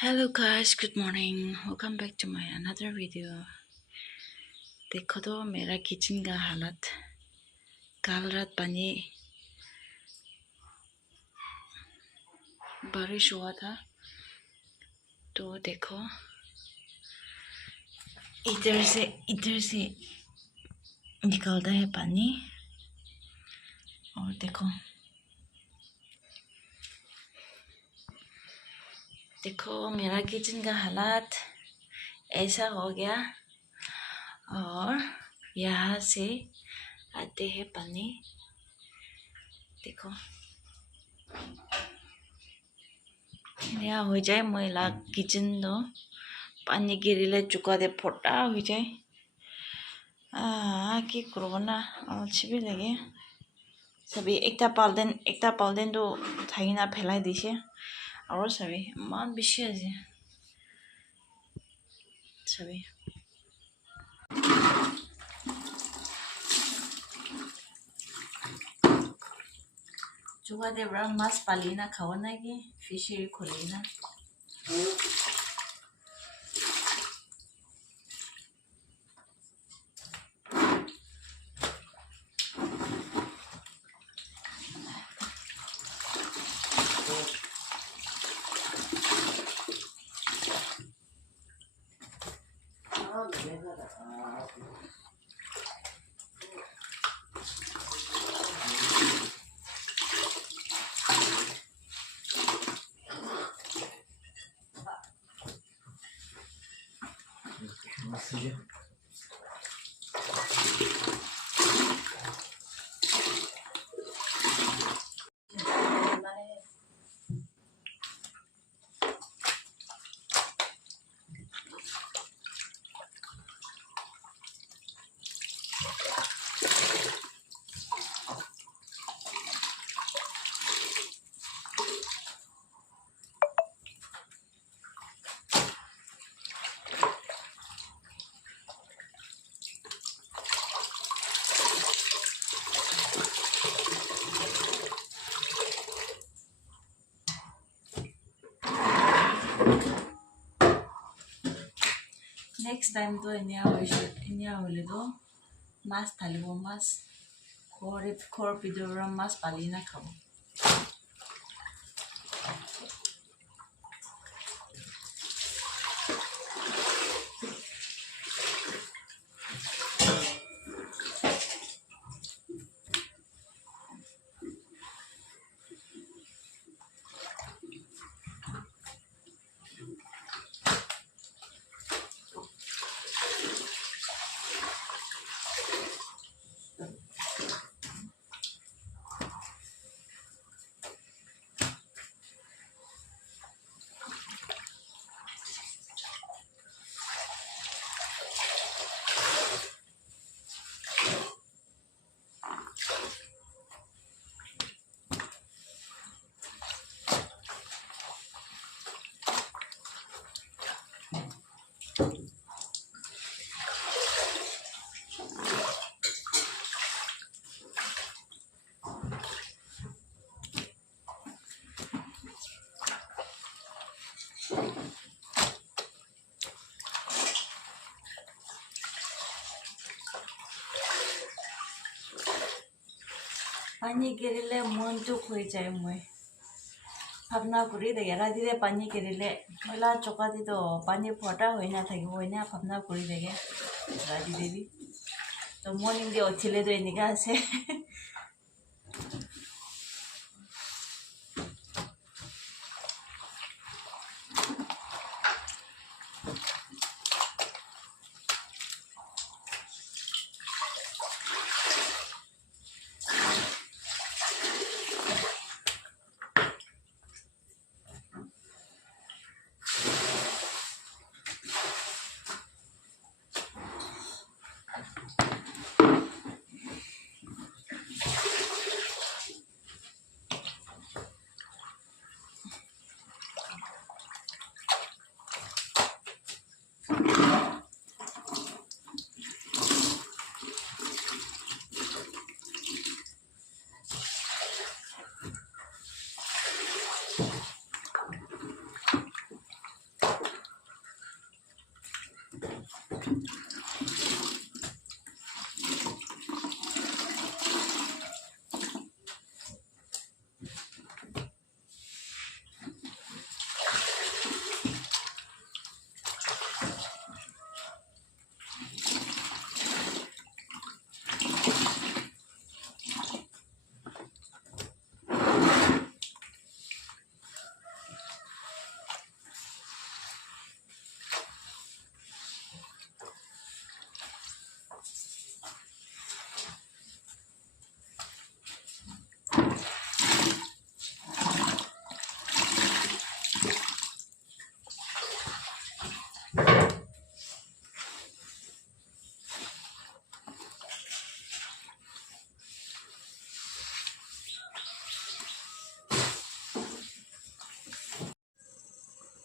Hello guys, good morning. Welcome back to my another video. देखो तो मेरा kitchen का हालत। कल रात पानी बारिश हुआ था तो देखो इधर से निकलता है पानी। और देखो मेरा किचन का हालत ऐसा हो गया। और यहाँ से आते हैं पानी। देखो यहाँ हो जाए मैला किचन तो पानी गिरिले चुका फटा हो जाए। कि करो ना अलछी भी लगे। सभी एकटा पाल्देन तो थाई ना फैलाई दिसे और सभी मान बेसी आज सभी चुका दे बड़ा मास पाली ना खाओ ना कि फिशरी खोली ना। नेक्स्ट टाइम तो इन्या होले तो मास थालिबो मास खोर पिदोरा मास पाली ना खाबो। पानी गिरिले मन तो खोई जाए मैं भावना करी देगे राती दे पानी गिरिले मैला चौका दी तो पानी फटा हुई ना थकी हुई ना भावना करी देगे राती दे भी तो मॉर्निंग दे उठिले तो इनका से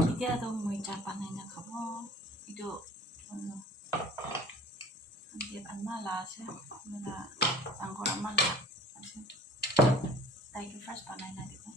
Dia dong mau capanai nak kamu itu dia malas ya, malah anggora malas. Tadi first panai nanti kan.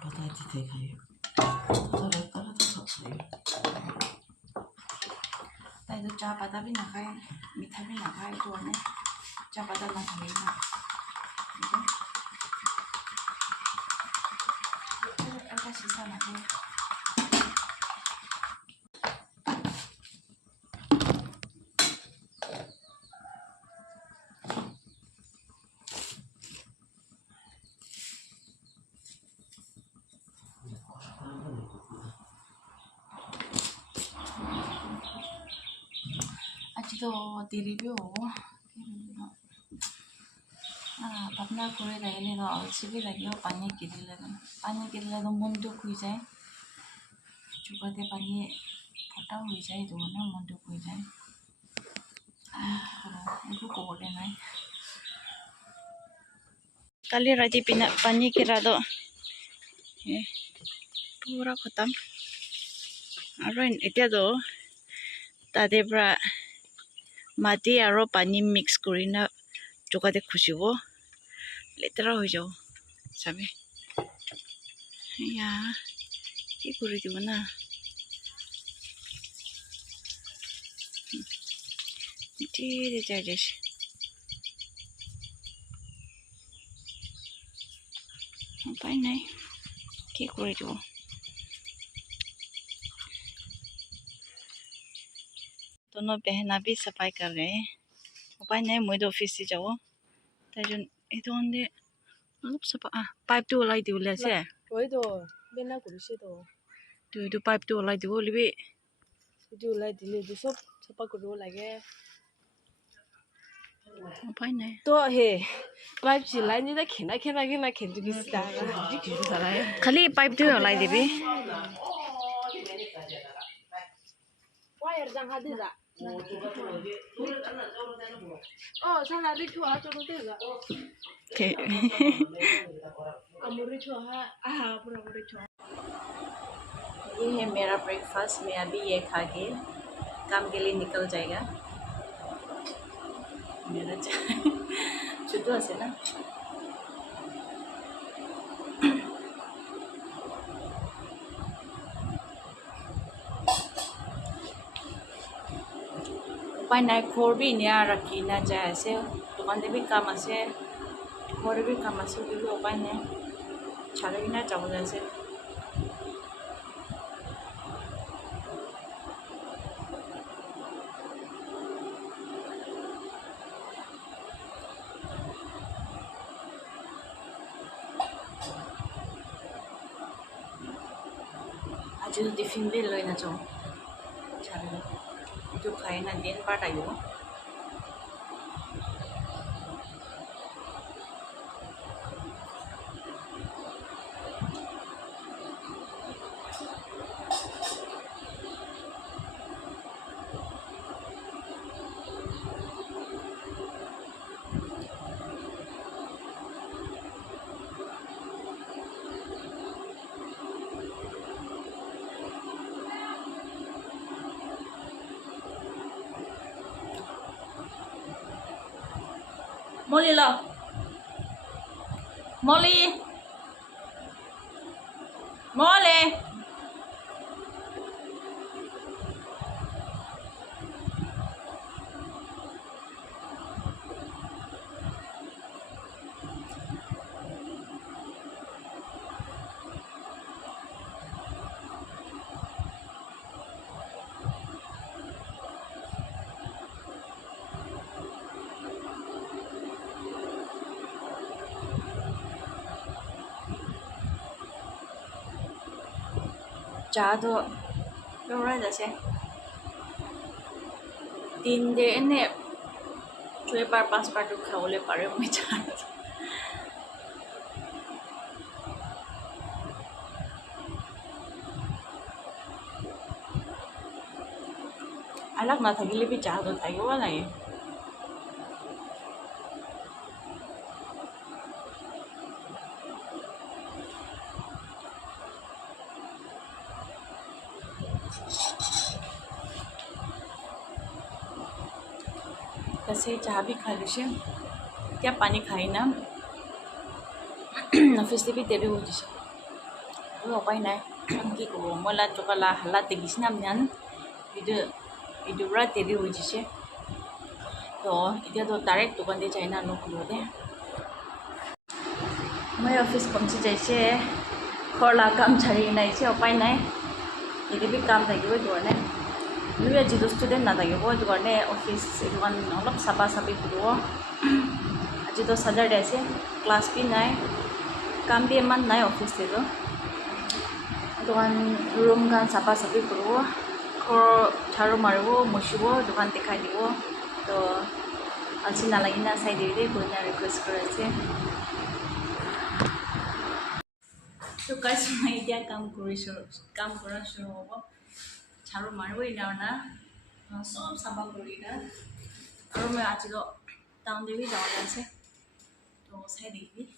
Pada itu kayu. Kalau tak kayu. Tadi itu capa tapi nak kayu, mita tapi nak kayu tu ane. Capa tak nak kayu nak. Ada sisa nak kayu. Aji tu di review. Papna kore dah ini tu awal lagi pani kiri le tu mundu kui jai. Juga te pani pota kui jai tu na mundu kui jai. Itu kau boleh naik. Kali rati pani kira tu, pura khatam. Aroin itu tu, tadi bera mati aro pani mix kurina juga te khusyubo. Letera ho jao, sabe? Ya, ini kuri tu mana? Ini dia jadi. Apa ini? Ini kuri tu. दोनों बहना भी सफाई कर रहे हैं पापा ने मुझे ऑफिस से जाओ ताजन इधर उन्हें मतलब सफा पाइप तो लाई दियो ले से वही तो बिना कुछ तो पाइप तो लाई दियो ले जो लाई दिले जो सब सफा करो लगे पापा ने तो है पाइप से लाई नहीं तो खेना खेन जो किसी तरह जी किसी तरह खाली पाइप तो लाई दे भी वायर जंगा दे जा साला रिचु आ चलो दे जा के रिचु पूरा रिचु ये है मेरा ब्रेकफास्ट मैं अभी ये खा के काम के लिए निकल जाएगा मेरा छुट्टी से ना उपाय नहीं खोर भी नहीं आ रखी ना जाए से दुकान दे भी काम से खोर भी काम से भी उपाय नहीं छाले ना चावल जैसे आज टिफिन भी लेना जाओ छाले जो खाए ना दिन बाट आयो Molly lo Molly चादो लोरा जैसे 3 दे ने 2 बार 5 बार तो खाओले पारे मैं चाह अलग ना था गिले भी चाह तो था ये वाला ये से चाह भी खा लीजिए क्या पानी खाई ना ऑफिस भी देरी हो जाए वो उपाय ना कि को मोला चोकला हल्ला तेगिसना म्यान इदुरा देरी हो जाए तो इधर तो डायरेक्ट दुकान दे जाए ना लोग दे मैं ऑफिस पहुंची जाइए खोला काम छाड़ी ना इसे उपाय ना इधर भी काम था कि वो जोड़ने नुई आज तो स्टूडेंट ना था कि वो जोड़ने ऑफिस दुकान अलग साफा साफी करो आज तो सैटरडे से क्लास भी ना काम भी मन ना ऑफिस से तो दुकान रूम का साफा साफी करो और झाड़ू मारो मुछो दुकान दिखाई दिवो तो अलसी ना लगी ना साइड दे कोई ना रिक्वेस्ट करे से तो गाइस मैं इतना काम करा शुरू होगा झाड़ू मारो इधर ना सब साफा करी ना और मैं आज तो टाउन दे भी जाऊँगा से तो साइड दे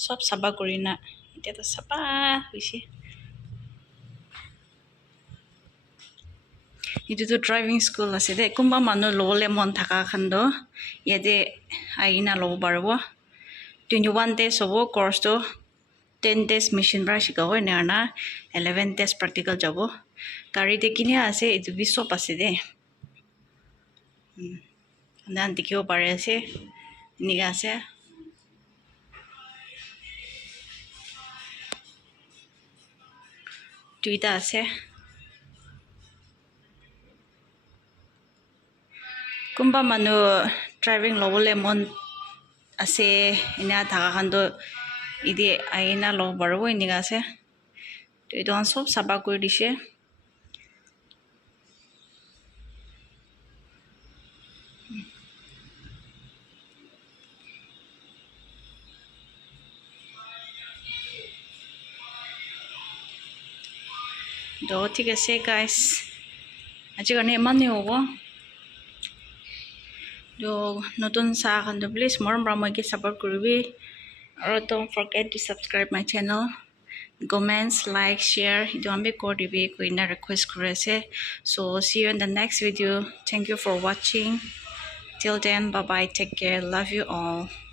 सब साफा करी ना इतना तो साफा हुई इधर तो ड्राइविंग स्कूल आसे दे कुंबा मानो लोले मन थका खंडो ये दे आईना लो बारबो 21 days होबो कोर्स तो 10 days machine ब्रा शिकाओ ने आना 11 days practical जाबो गाड़ी दे किने आसे इधर भी सब आसे दे नान दिखियो पारे आसे निगा से दुईटा आसे कुंबा मानो ड्राइविंग लोले मन आसे इना थका खंडो इदे आईना लो बारबो निगा से तो इदोन सब साफा कर दिसे तो ठीक है गाइस आज करने माने होबो जो नतुन सा खंडो प्लीज मरम ब्रा मैं के सपोर्ट करबी और don't forget to subscribe my channel comments like share इदो हम भी कर दिबी कोई ना रिक्वेस्ट करे से so see you in the next video thank you for watching till then bye bye take care love you all